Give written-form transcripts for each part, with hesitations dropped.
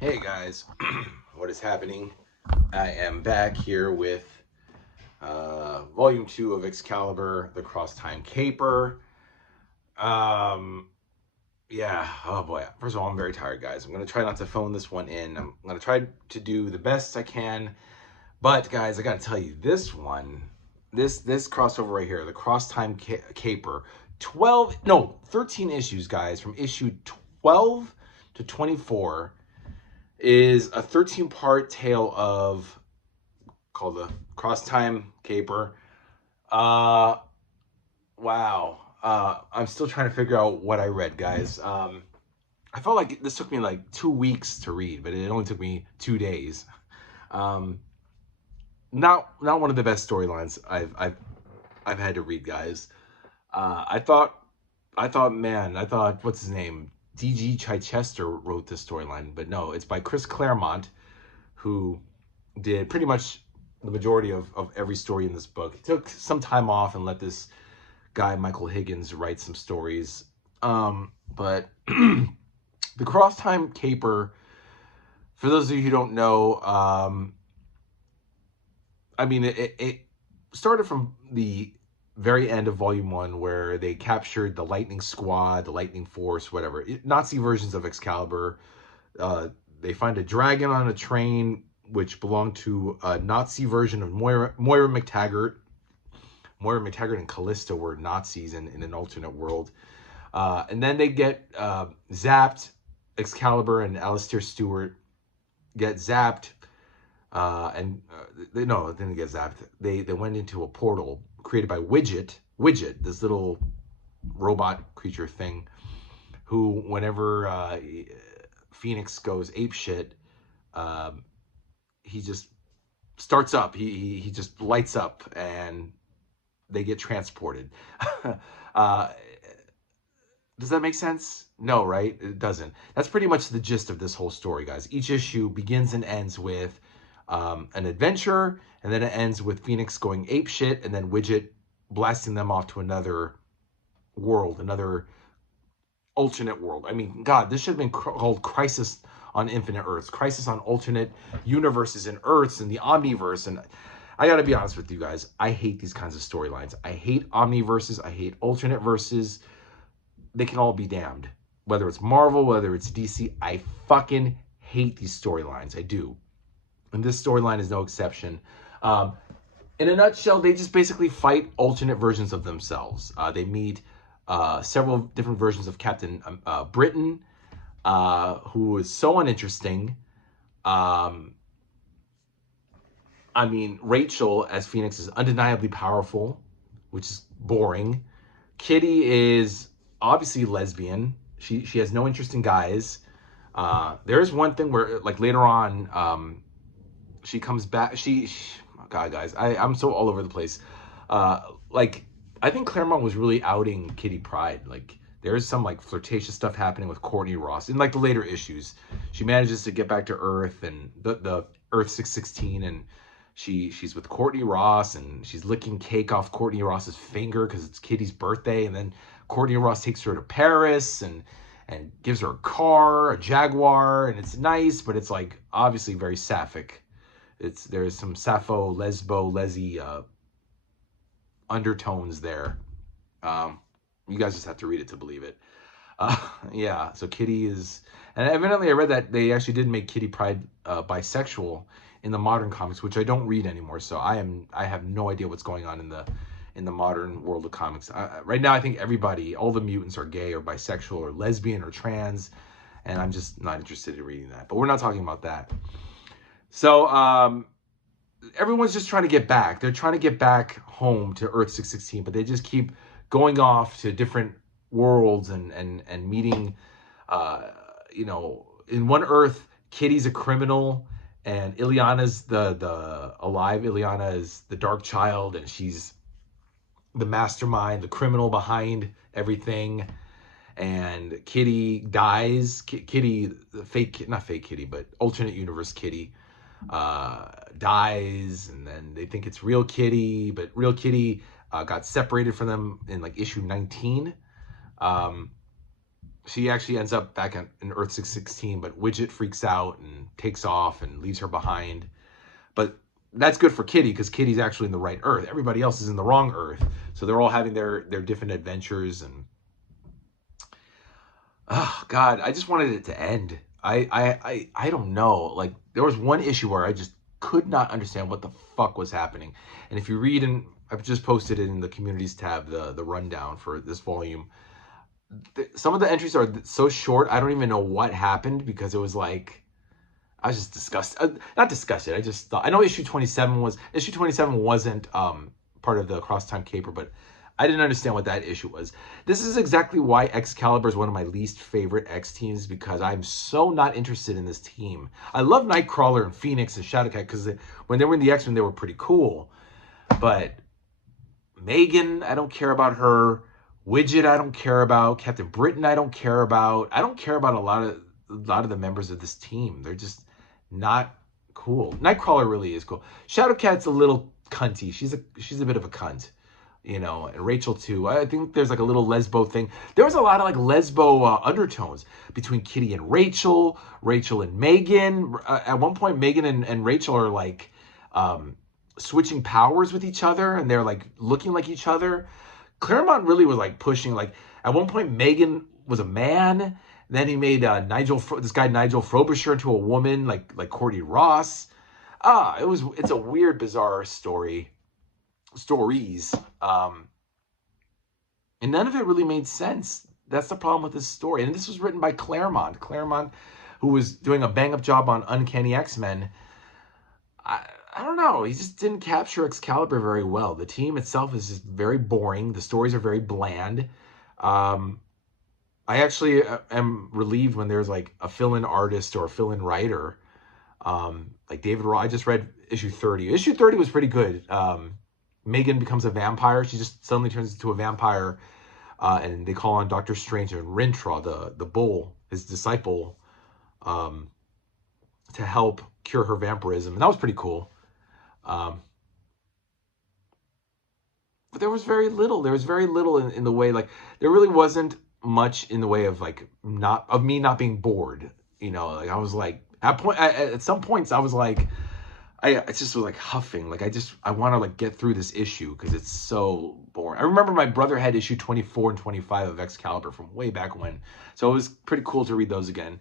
Hey guys, what is happening? I am back here with Volume 2 of Excalibur, the Cross Time Caper. Um, yeah, oh boy. First of all, I'm very tired, guys. I'm going to try not to phone this one in. I'm going to try to do the best I can. But, guys, I got to tell you, this one, this crossover right here, the Cross Time Caper, 13 issues, guys, from issue 12 to 24 is a 13-part tale of called the Cross Time Caper. Uh, wow. I'm still trying to figure out what I read, guys. I felt like this took me like 2 weeks to read, but it only took me 2 days. Um, not one of the best storylines I've had to read, guys. I thought, what's his name? D.G. Chichester wrote this storyline, but no, it's by Chris Claremont, who did pretty much the majority of every story in this book. He took some time off and let this guy, Michael Higgins, write some stories. But the Cross Time Caper, for those of you who don't know, I mean, it started from the very end of Volume 1, where they captured the Lightning Squad, the Lightning Force, whatever. Nazi versions of Excalibur. They find a dragon on a train, which belonged to a Nazi version of Moira McTaggart. Moira McTaggart and Callisto were Nazis in an alternate world. And then they get zapped. Excalibur and Alistair Stewart get zapped. They didn't get zapped. They went into a portal created by Widget, this little robot creature thing, who whenever Phoenix goes apeshit, he just starts up. He just lights up, and they get transported. uh, does that make sense? No, right? It doesn't. That's pretty much the gist of this whole story, guys. Each issue begins and ends with an adventure, and then it ends with Phoenix going apeshit, and then Widget blasting them off to another world, another alternate world. I mean, God, this should have been called Crisis on Infinite Earths, Crisis on Alternate Universes and Earths and the Omniverse. And I got to be honest with you guys, I hate these kinds of storylines. I hate omniverses. I hate alternate verses. They can all be damned. Whether it's Marvel, whether it's DC, I fucking hate these storylines. I do. And this storyline is no exception. In a nutshell, they just basically fight alternate versions of themselves. They meet several different versions of Captain Britain, who is so uninteresting. I mean, Rachel as Phoenix is undeniably powerful, which is boring. Kitty is obviously lesbian. She has no interest in guys. There's one thing where, like, later on, she comes back. Oh God, guys, I'm so all over the place. Like, I think Claremont was really outing Kitty Pryde. Like, there's some like flirtatious stuff happening with Courtney Ross in like the later issues. She manages to get back to Earth and the Earth 616, and she's with Courtney Ross, and she's licking cake off Courtney Ross's finger because it's Kitty's birthday, and then Courtney Ross takes her to Paris and gives her a car, a Jaguar, and it's nice, but it's like obviously very sapphic. There's some Sappho, Lesbo, Leslie undertones there. You guys just have to read it to believe it. Yeah, so Kitty is, and evidently I read that they actually did make Kitty Pryde bisexual in the modern comics, which I don't read anymore. So I have no idea what's going on in the modern world of comics. Right now, I think all the mutants are gay or bisexual or lesbian or trans, and I'm just not interested in reading that. But we're not talking about that. So everyone's just trying to get back. They're trying to get back home to Earth 616, but they just keep going off to different worlds and meeting. In one Earth, Kitty's a criminal, and Ileana's the alive. Ileana is the dark child, and she's the mastermind, the criminal behind everything. And Kitty dies. Kitty, not fake Kitty, but alternate universe Kitty, dies, and then they think it's real Kitty, but real Kitty got separated from them in like issue 19. she actually ends up back in Earth 616, but Widget freaks out and takes off and leaves her behind. But that's good for Kitty because Kitty's actually in the right Earth. Everybody else is in the wrong Earth. So they're all having their different adventures. And oh God, I just wanted it to end. I don't know. Like there was one issue where I just could not understand what the fuck was happening. And if you read, and I've just posted it in the communities tab, the rundown for this volume. Some of the entries are so short, I don't even know what happened because it was like I was just disgusted. Not disgusted. I just thought I know issue 27 wasn't part of the cross time caper, but I didn't understand what that issue was. This is exactly why Excalibur is one of my least favorite X teams because I'm so not interested in this team. I love Nightcrawler and Phoenix and Shadowcat because when they were in the X-Men, they were pretty cool. But Megan, I don't care about her. Widget, I don't care about. Captain Britain, I don't care about. I don't care about a lot of the members of this team. They're just not cool. Nightcrawler really is cool. Shadowcat's a little cunty. She's a bit of a cunt, you know. And Rachel too. I think there's like a little lesbo thing. There was a lot of like lesbo undertones between Kitty and Rachel and Megan. At one point, Megan and Rachel are like switching powers with each other, and they're like looking like each other. Claremont really was like pushing. Like at one point, Megan was a man. Then he made this guy Nigel Frobisher into a woman, like Courtney Ross. It's a weird, bizarre stories, and none of it really made sense. That's the problem with this story. And this was written by Claremont, who was doing a bang up job on Uncanny X-Men. I don't know. He just didn't capture Excalibur very well. The team itself is just very boring. The stories are very bland. I actually am relieved when there's like a fill-in artist or a fill-in writer. Like David Ross. I just read issue 30. Issue 30 was pretty good. Megan becomes a vampire. She just suddenly turns into a vampire. And they call on Doctor Strange and Rintrah, the bull, his disciple, to help cure her vampirism. And that was pretty cool. But there was very little. There was very little in the way, like, there really wasn't much in the way of like me not being bored. You know, like I was like at some points I was like I just was like huffing. Like I want to like get through this issue because it's so boring. I remember my brother had issue 24 and 25 of Excalibur from way back when, so it was pretty cool to read those again.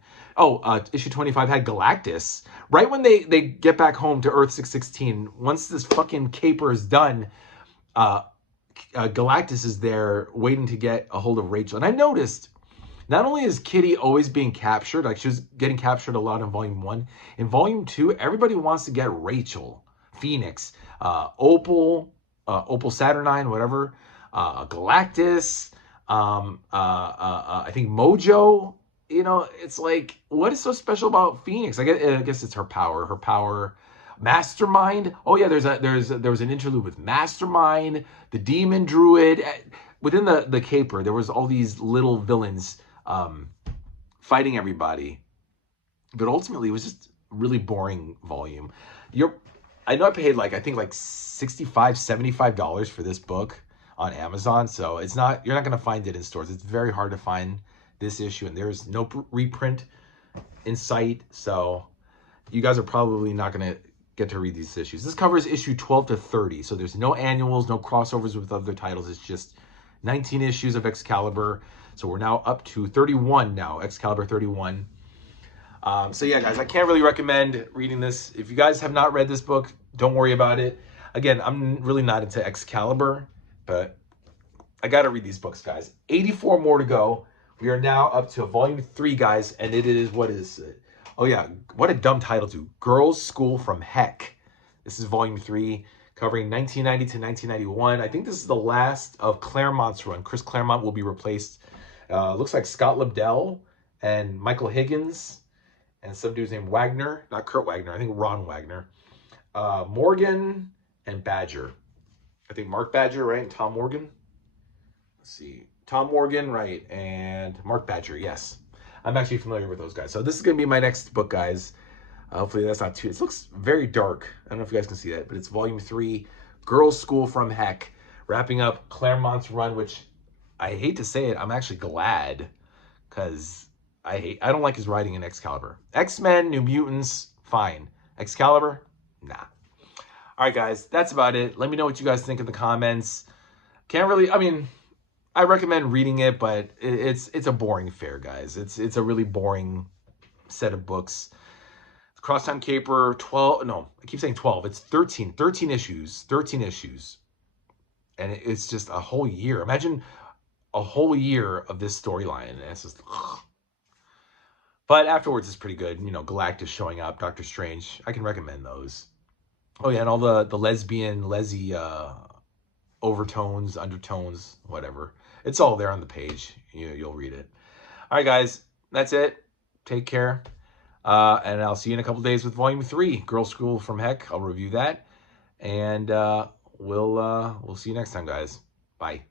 Issue 25 had Galactus. Right when they get back home to Earth 616, once this fucking caper is done, Galactus is there waiting to get a hold of Rachel. And I noticed not only is Kitty always being captured, like she was getting captured a lot in volume 1, in volume 2, everybody wants to get Rachel, Phoenix, Opal Saturnine, whatever, Galactus, I think Mojo. You know, it's like, what is so special about Phoenix? I guess it's her power. Mastermind. Oh yeah, there was an interlude with Mastermind, the Demon Druid. Within the caper, there was all these little villains fighting everybody, but ultimately it was just a really boring volume. I know I paid like $65, $75 for this book on Amazon, so you're not gonna find it in stores. It's very hard to find this issue, and there's no reprint in sight, so you guys are probably not gonna get to read these issues. This covers issue 12 to 30, so there's no annuals, no crossovers with other titles. It's just 19 issues of Excalibur. So we're now up to 31 now, Excalibur 31. So yeah, guys, I can't really recommend reading this. If you guys have not read this book, don't worry about it. Again, I'm really not into Excalibur, but I got to read these books, guys. 84 more to go. We are now up to volume 3, guys, and it is, what is it? Oh yeah, what a dumb title too. Girls' School from Heck. This is volume 3, covering 1990 to 1991. I think this is the last of Claremont's run. Chris Claremont will be replaced. Looks like Scott Lobdell and Michael Higgins and some dude's named Wagner. Not Kurt Wagner, I think Ron Wagner. Morgan and Badger. I think Mark Badger, right? And Tom Morgan. Let's see. Tom Morgan, right, and Mark Badger, yes. I'm actually familiar with those guys. So this is going to be my next book, guys. Hopefully that's not too... It looks very dark. I don't know if you guys can see that, but it's volume 3, Girls' School from Heck, wrapping up Claremont's run, which I hate to say it, I'm actually glad, because I don't like his writing in Excalibur. X-Men, New Mutants, fine. Excalibur, nah. All right, guys, that's about it. Let me know what you guys think in the comments. Can't really, I mean, I recommend reading it, but it's a boring fare, guys. It's a really boring set of books. Crosstown Caper, 12, no, I keep saying 12. It's 13 issues, 13 issues. And it's just a whole year. Imagine a whole year of this storyline. And it's just, ugh. But afterwards it's pretty good. You know, Galactus showing up, Doctor Strange. I can recommend those. Oh yeah, and all the lesbian, overtones, undertones, whatever. It's all there on the page. You'll read it. All right, guys, that's it. Take care. And I'll see you in a couple days with Volume 3, Girl School from Heck. I'll review that. And we'll see you next time, guys. Bye.